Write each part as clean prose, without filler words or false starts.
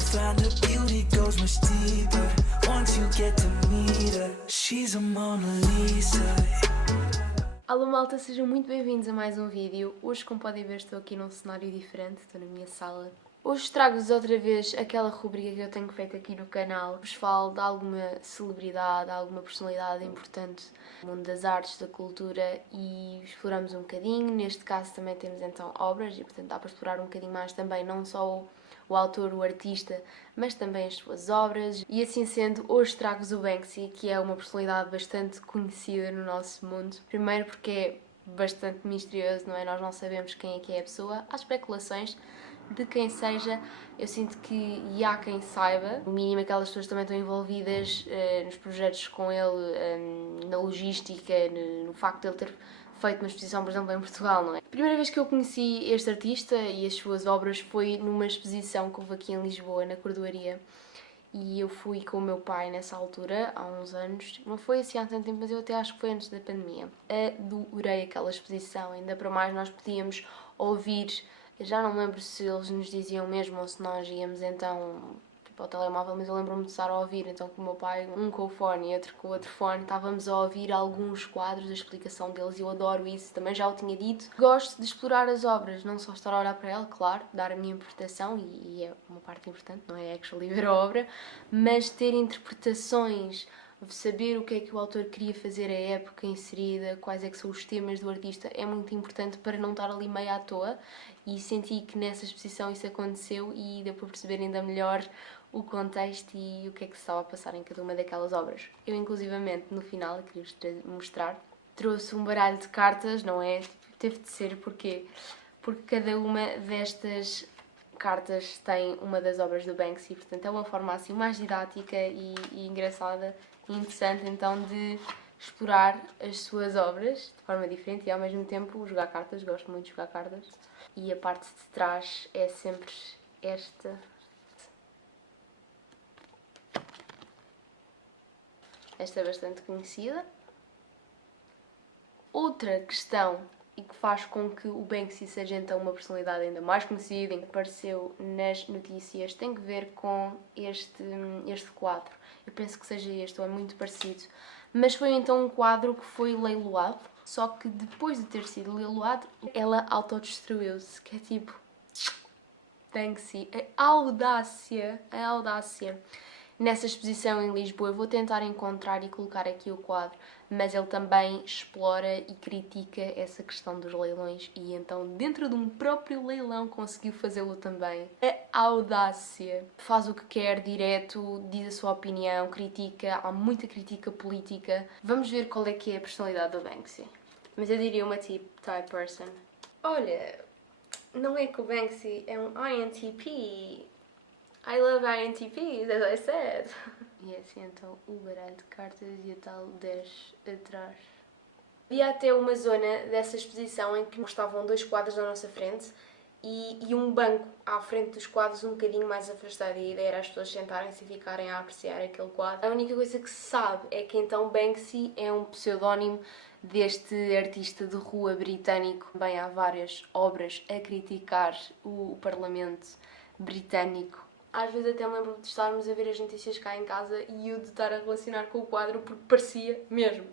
find the beauty goes much deeper once you get to meet her. She's a Mona Lisa. Alô malta, sejam muito bem-vindos a mais um vídeo. Hoje, como podem ver, estou aqui num cenário diferente, estou na minha sala. Hoje trago-vos outra vez aquela rubrica que eu tenho feito aqui no canal. Vos falo de alguma celebridade, alguma personalidade importante no mundo das artes, da cultura e exploramos um bocadinho. Neste caso também temos então obras e portanto dá para explorar um bocadinho mais também, não só o autor, o artista, mas também as suas obras. E assim sendo, hoje trago-vos o Banksy, que é uma personalidade bastante conhecida no nosso mundo. Primeiro porque é bastante misterioso, não é? Nós não sabemos quem é a pessoa. Há especulações de quem seja. Eu sinto que há quem saiba. No mínimo aquelas pessoas também estão envolvidas nos projetos com ele, na logística, no facto de ele ter feito uma exposição, por exemplo, em Portugal, não é? A primeira vez que eu conheci este artista e as suas obras foi numa exposição que houve aqui em Lisboa, na Cordoaria. E eu fui com o meu pai nessa altura, há uns anos. Não foi assim há tanto tempo, mas eu até acho que foi antes da pandemia. Adorei aquela exposição, ainda para mais nós podíamos ouvir. Eu já não me lembro se eles nos diziam mesmo ou se nós íamos então tipo, ao telemóvel, mas eu lembro-me de estar a ouvir, então com o meu pai, um com o fone e outro com o outro fone, estávamos a ouvir alguns quadros da explicação deles e eu adoro isso, também já o tinha dito. Gosto de explorar as obras, não só estar a olhar para ela, claro, dar a minha interpretação e é uma parte importante, não é actually ver a obra, mas ter interpretações, saber o que é que o autor queria fazer, a época inserida, quais é que são os temas do artista, é muito importante para não estar ali meio à toa e senti que nessa exposição isso aconteceu e deu para perceber ainda melhor o contexto e o que é que se estava a passar em cada uma daquelas obras. Eu, inclusivamente, no final, eu queria-vos mostrar, trouxe um baralho de cartas, não é? Teve de ser, porquê? Porque cada uma destas cartas tem uma das obras do Banksy, portanto é uma forma assim mais didática e engraçada e interessante então de explorar as suas obras de forma diferente e ao mesmo tempo jogar cartas, gosto muito de jogar cartas. E a parte de trás é sempre esta. Esta é bastante conhecida. Outra questão e que faz com que o Banksy seja então uma personalidade ainda mais conhecida, que apareceu nas notícias, tem que ver com este quadro. Eu penso que seja este, ou é muito parecido. Mas foi então um quadro que foi leiloado, só que depois de ter sido leiloado, ela autodestruiu-se, que é tipo... Banksy, a audácia, a audácia. Nessa exposição em Lisboa, eu vou tentar encontrar e colocar aqui o quadro, mas ele também explora e critica essa questão dos leilões e então dentro de um próprio leilão conseguiu fazê-lo também. A audácia. Faz o que quer, direto, diz a sua opinião, critica, há muita crítica política. Vamos ver qual é que é a personalidade do Banksy. Mas eu diria uma type person. Olha, não é que o Banksy é um INTP. I love INTPs, as I said. E assim então o baralho de cartas e a tal 10 atrás. Havia até uma zona dessa exposição em que estavam dois quadros na nossa frente e um banco à frente dos quadros um bocadinho mais afastado. E a ideia era as pessoas sentarem-se e ficarem a apreciar aquele quadro. A única coisa que se sabe é que então Banksy é um pseudónimo deste artista de rua britânico. Bem, há várias obras a criticar o Parlamento britânico. Às vezes até me lembro de estarmos a ver as notícias cá em casa e eu de estar a relacionar com o quadro porque parecia mesmo.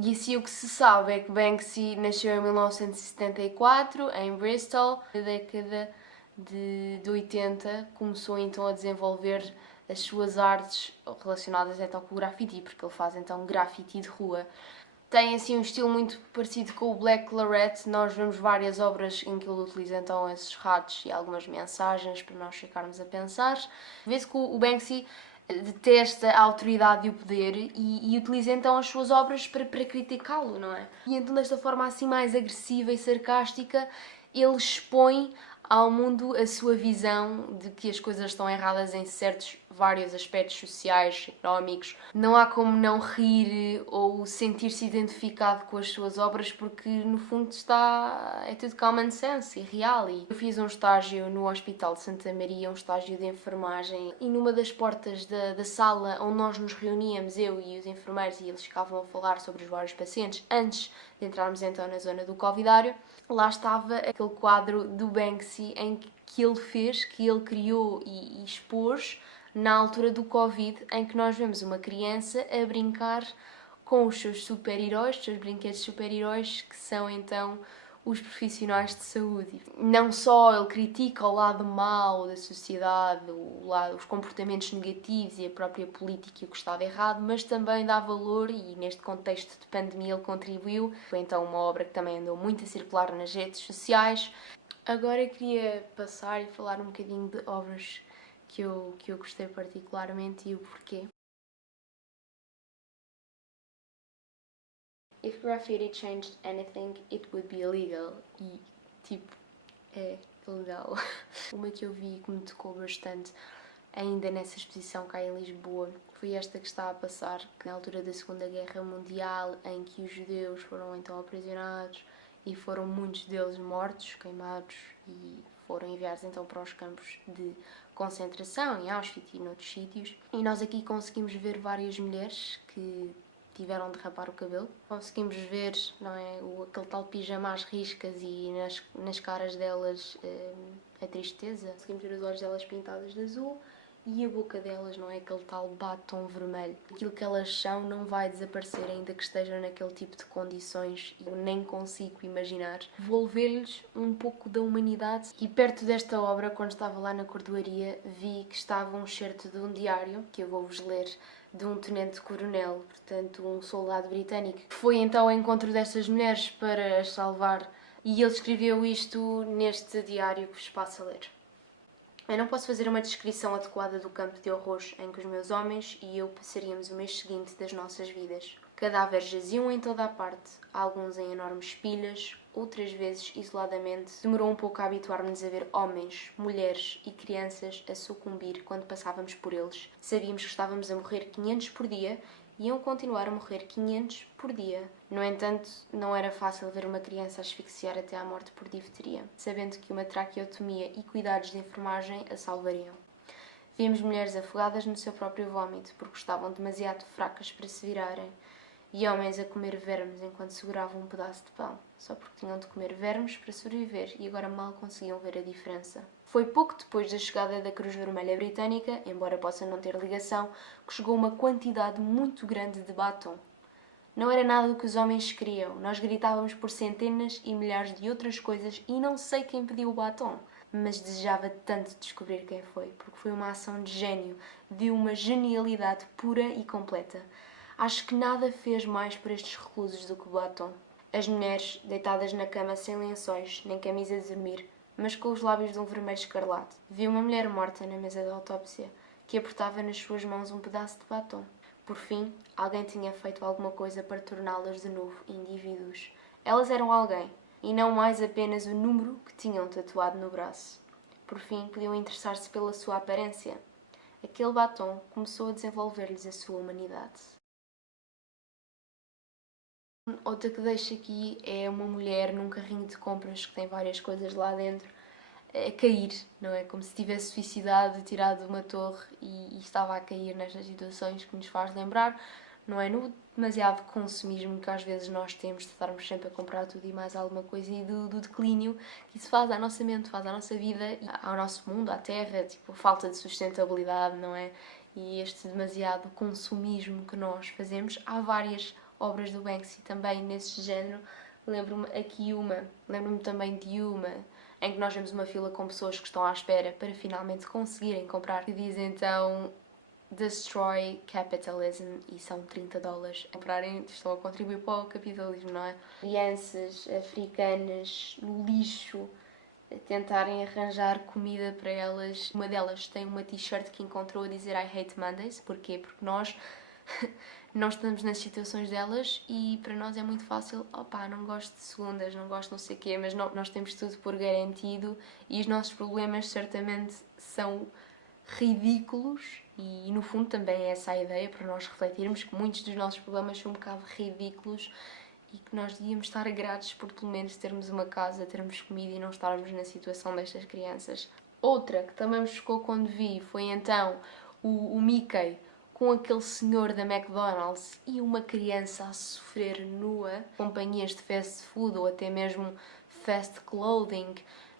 E assim o que se sabe é que Banksy nasceu em 1974 em Bristol. Na década de 80 começou então a desenvolver as suas artes relacionadas então com o graffiti, porque ele faz então graffiti de rua. Tem assim um estilo muito parecido com o Black Claret. Nós vemos várias obras em que ele utiliza então esses ratos e algumas mensagens para nós ficarmos a pensar. Vê-se que o Banksy detesta a autoridade e o poder e utiliza então as suas obras para criticá-lo, não é? E então desta forma assim mais agressiva e sarcástica ele expõe ao mundo a sua visão de que as coisas estão erradas em certos vários aspectos sociais, económicos. Não há como não rir ou sentir-se identificado com as suas obras porque no fundo é tudo common sense e real. E eu fiz um estágio no Hospital de Santa Maria, um estágio de enfermagem, e numa das portas da sala onde nós nos reuníamos, eu e os enfermeiros, e eles ficavam a falar sobre os vários pacientes antes de entrarmos então na zona do covidário, lá estava aquele quadro do Banksy em que ele fez, que ele criou e expôs na altura do Covid, em que nós vemos uma criança a brincar com os seus super-heróis, os seus brinquedos super-heróis, que são então os profissionais de saúde. Não só ele critica o lado mau da sociedade, os comportamentos negativos e a própria política e o que estava errado, mas também dá valor, e neste contexto de pandemia ele contribuiu. Foi então uma obra que também andou muito a circular nas redes sociais. Agora eu queria passar e falar um bocadinho de obras que eu gostei particularmente e o porquê. If graffiti changed anything, it would be illegal. E, tipo, é legal. Uma que eu vi e que me tocou bastante, ainda nessa exposição cá em Lisboa, foi esta que está a passar, que na altura da Segunda Guerra Mundial, em que os judeus foram então aprisionados e foram muitos deles mortos, queimados, e foram enviados então para os campos de concentração, em Auschwitz e noutros sítios. E nós aqui conseguimos ver várias mulheres que tiveram de rapar o cabelo. Conseguimos ver, não é, aquele tal pijama às riscas e nas caras delas a tristeza. Conseguimos ver os olhos delas pintados de azul e a boca delas, não é, aquele tal batom vermelho. Aquilo que elas são não vai desaparecer ainda que estejam naquele tipo de condições. Eu nem consigo imaginar. Devolver-lhes um pouco da humanidade. E perto desta obra, quando estava lá na cordoaria, vi que estava um excerto de um diário, que eu vou-vos ler, de um tenente-coronel, portanto um soldado britânico, que foi então ao encontro destas mulheres para as salvar, e ele escreveu isto neste diário que vos passo a ler. Eu não posso fazer uma descrição adequada do campo de horrores em que os meus homens e eu passaríamos o mês seguinte das nossas vidas. Cadáveres jaziam em toda a parte, alguns em enormes pilhas, outras vezes isoladamente. Demorou um pouco a habituar-nos a ver homens, mulheres e crianças a sucumbir quando passávamos por eles. Sabíamos que estávamos a morrer 500 por dia e iam continuar a morrer 500 por dia. No entanto, não era fácil ver uma criança asfixiar até à morte por difteria, sabendo que uma traqueotomia e cuidados de enfermagem a salvariam. Víamos mulheres afogadas no seu próprio vómito porque estavam demasiado fracas para se virarem, e homens a comer vermes enquanto seguravam um pedaço de pão, só porque tinham de comer vermes para sobreviver e agora mal conseguiam ver a diferença. Foi pouco depois da chegada da Cruz Vermelha Britânica, embora possa não ter ligação, que chegou uma quantidade muito grande de batom. Não era nada do que os homens queriam, nós gritávamos por centenas e milhares de outras coisas e não sei quem pediu o batom, mas desejava tanto descobrir quem foi, porque foi uma ação de gênio, de uma genialidade pura e completa. Acho que nada fez mais por estes reclusos do que o batom. As mulheres, deitadas na cama sem lençóis, nem camisa de dormir, mas com os lábios de um vermelho escarlate. Vi uma mulher morta na mesa de autópsia, que apertava nas suas mãos um pedaço de batom. Por fim, alguém tinha feito alguma coisa para torná-las de novo indivíduos. Elas eram alguém, e não mais apenas o número que tinham tatuado no braço. Por fim, podiam interessar-se pela sua aparência. Aquele batom começou a desenvolver-lhes a sua humanidade. Outra que deixo aqui é uma mulher num carrinho de compras que tem várias coisas lá dentro a cair, não é? Como se tivesse suicidado, tirado de uma torre e estava a cair nestas situações que nos faz lembrar, não é? No demasiado consumismo que às vezes nós temos de estarmos sempre a comprar tudo e mais alguma coisa e do declínio que isso faz à nossa mente, faz à nossa vida, ao nosso mundo, à terra, tipo, a falta de sustentabilidade, não é? E este demasiado consumismo que nós fazemos. Há várias obras do Banksy também nesse género. Lembro-me também de uma em que nós vemos uma fila com pessoas que estão à espera para finalmente conseguirem comprar, que diz então Destroy Capitalism e são $30. Comprarem, estão a contribuir para o capitalismo, não é? Crianças africanas no lixo a tentarem arranjar comida para elas. Uma delas tem uma t-shirt que encontrou a dizer I hate Mondays. Porquê? Porque nós estamos nas situações delas e para nós é muito fácil, não gosto de segundas, não gosto não sei o quê, mas nós temos tudo por garantido e os nossos problemas certamente são ridículos e no fundo também é essa a ideia para nós refletirmos que muitos dos nossos problemas são um bocado ridículos e que nós devíamos estar gratos por pelo menos termos uma casa, termos comida e não estarmos na situação destas crianças. Outra que também me chocou quando vi foi então o Mickey com aquele senhor da McDonald's e uma criança a sofrer nua, companhias de fast food ou até mesmo fast clothing,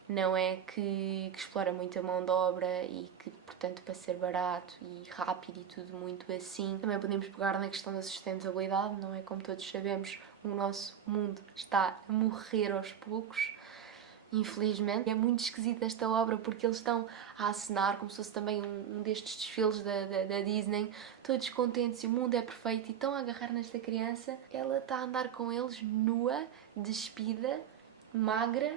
não é que explora muito a mão de obra e que, portanto, para ser barato e rápido e tudo muito assim. Também podemos pegar na questão da sustentabilidade, não é? Como todos sabemos, o nosso mundo está a morrer aos poucos, infelizmente. É muito esquisita esta obra porque eles estão a acenar como se fosse também um destes desfiles da Disney, todos contentes e o mundo é perfeito e estão a agarrar nesta criança. Ela está a andar com eles nua, despida, magra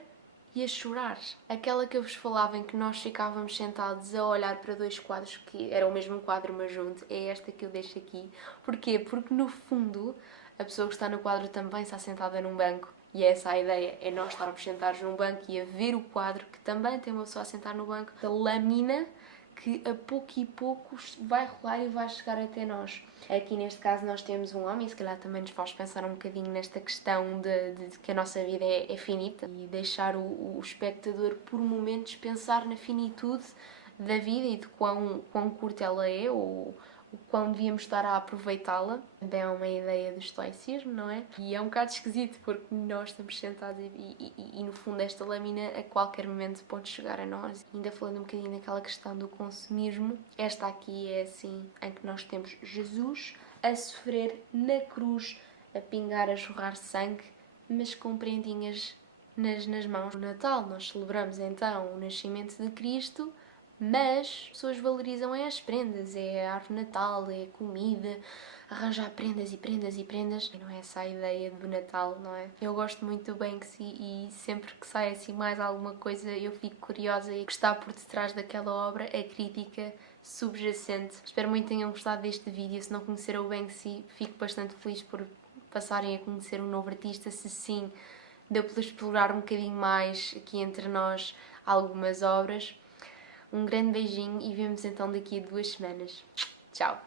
e a chorar. Aquela que eu vos falava em que nós ficávamos sentados a olhar para dois quadros que era o mesmo quadro mas junto, é esta que eu deixo aqui. Porquê? Porque no fundo a pessoa que está no quadro também está sentada num banco e essa a ideia, é nós estarmos sentados num banco e a ver o quadro que também tem uma pessoa a sentar no banco, da lâmina que a pouco e pouco vai rolar e vai chegar até nós. Aqui neste caso nós temos um homem e se calhar também nos faz pensar um bocadinho nesta questão de que a nossa vida é finita e deixar o espectador por momentos pensar na finitude da vida e de quão curta ela é ou o quão devíamos estar a aproveitá-la. Também é uma ideia do estoicismo, não é? E é um bocado esquisito porque nós estamos sentados e no fundo esta lâmina a qualquer momento pode chegar a nós. Ainda falando um bocadinho daquela questão do consumismo, esta aqui é assim em que nós temos Jesus a sofrer na cruz, a pingar, a jorrar sangue, mas com prendinhas nas mãos. No Natal nós celebramos então o nascimento de Cristo, mas as pessoas valorizam é as prendas, é a árvore de Natal, é a comida, arranjar prendas e prendas e prendas. E não é essa a ideia do Natal, não é? Eu gosto muito do Banksy e sempre que sai assim mais alguma coisa eu fico curiosa e o que está por detrás daquela obra, a crítica subjacente. Espero muito que tenham gostado deste vídeo. Se não conheceram o Banksy, fico bastante feliz por passarem a conhecer um novo artista. Se sim, deu para explorar um bocadinho mais aqui entre nós algumas obras. Um grande beijinho e vemos então daqui a 2 semanas. Tchau!